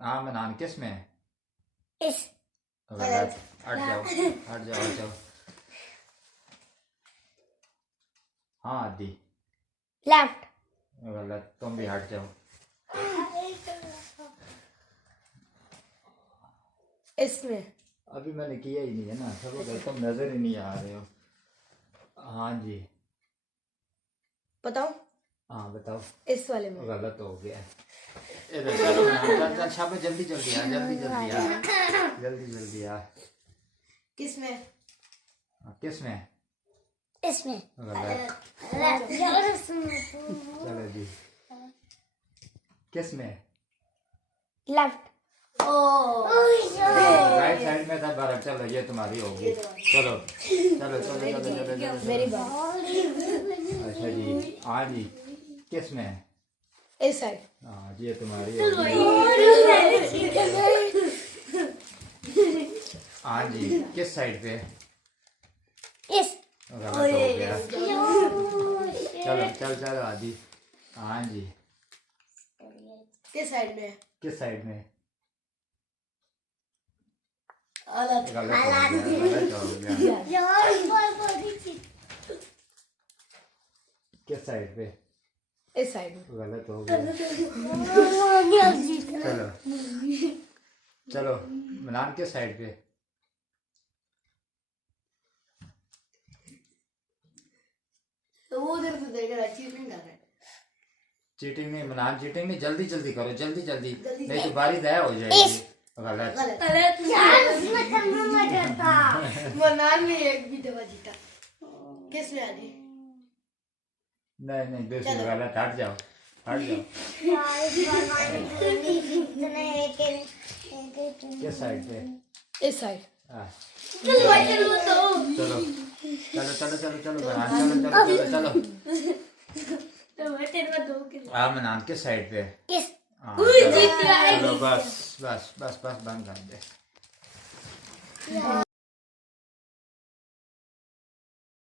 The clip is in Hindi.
हाँ मनान किस में? इस। गलत। हट जाओ हट जाओ हट जाओ। हाँ आदि। लेफ्ट। गलत, तुम भी हट जाओ। इसमें। अभी मैंने किया ही नहीं है ना, सब तुम नजर ही नहीं आ रहे हो। हाँ जी बताओ। हाँ बताओ। इस वाले में। गलत हो गया। इधर चलो चल चल शाबाश, जल्दी जल्दी आ, जल्दी जल्दी आ, जल्दी जल्दी आ। किस में? किस में? इसमें। गलत। चलो जी, किस में? लेफ्ट। राइट साइड में था बारह। चलो ये तुम्हारी होगी। चलो चलो चलो चलो चलो चलो। मेरी बात। अच्छा जी हाँ जी, किस में? इस साइड। हाँ ये तुम्हारी होगी। हाँ जी, किस साइड पे? इस। गलत हो गया। चलो चल चलो आदि। हाँ जी, किस साइड में? किस साइड में? गलत। गलत हो गया। किस साइड पे? इस साइड में। गलत हो गया। चलो चलो मनान किस साइड पे? तो वो उधर से देख रहा, चीटिंग कर रहा है। चीटिंग नहीं मनान, चीटिंग नहीं, जल्दी जल्दी करो, जल्दी जल्दी, नहीं तो बारी ज़ाया हो जाएगी। गलत। मनान में एक भी दफा जीता। किस में आदि? नहीं नहीं दूसरी गलत, हट जाओ हट जाओ। किस साइड पे? इस साइड। चलो चलो चलो चलो चलो चलो मनान, चलो चलो चलो चलो। हाँ मनान किस साइड पे? किस? हाँ चलो बस बस बस बस बंद कर दे।